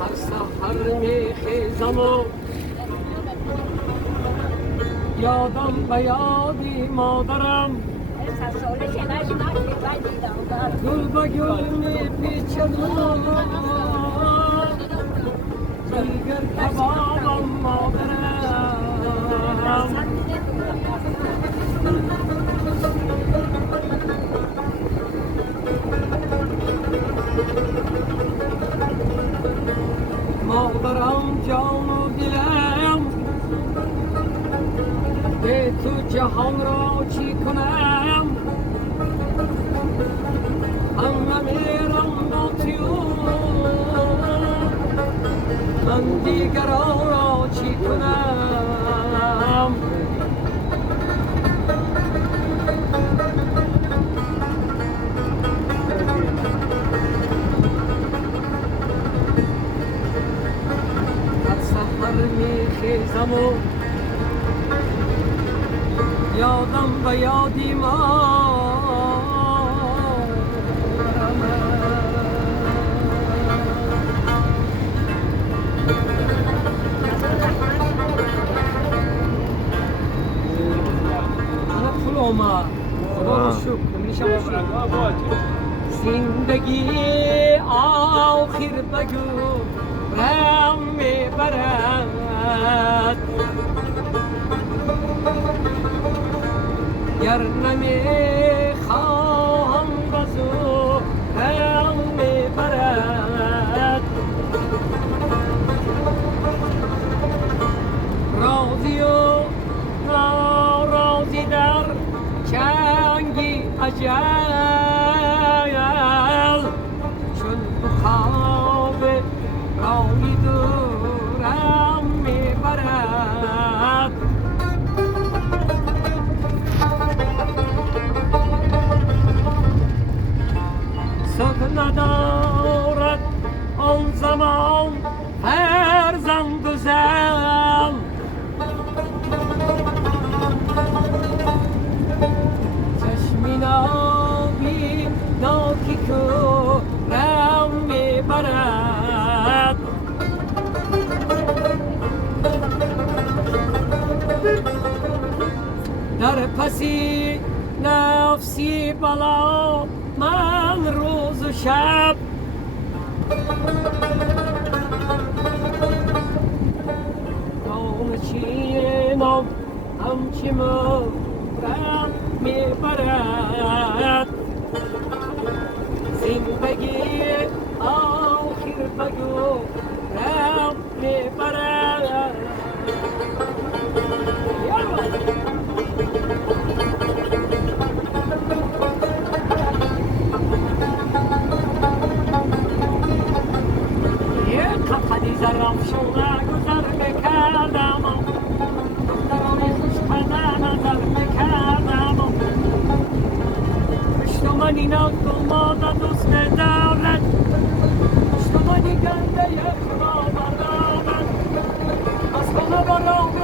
هر سحر میخیزم و یادم به یادی مادرم گل به گل میپیچد دیگر کبابم مادرم مادرم جان و دلم به تو جهان را چی کنم هم نمیرم با تو من دیگران را چی کنم هر سحر میخیزم و یادم به یادی ما خدا رو شکر زندگی آخر بگو رم میبرد گر نمیخواهم بزو رم میبرد راضی و ناراضی در چنگی اجل چون خواب راهی دورم میبرد صبح ندارد آن زمان فرزند و زن نابی ناکی کو رم میبرد در پسی نفسی بلا من روز و شب دام چینم همچی رم میبرد زندگی آخر بگو رم میبرد یک قطعی زرم شونه گذر بکردم دخترانی خوش پرده نظر بکردم پشتمانی نکن ماده دوست دارد پشتمانی گنده خدا دارد از خانه با راه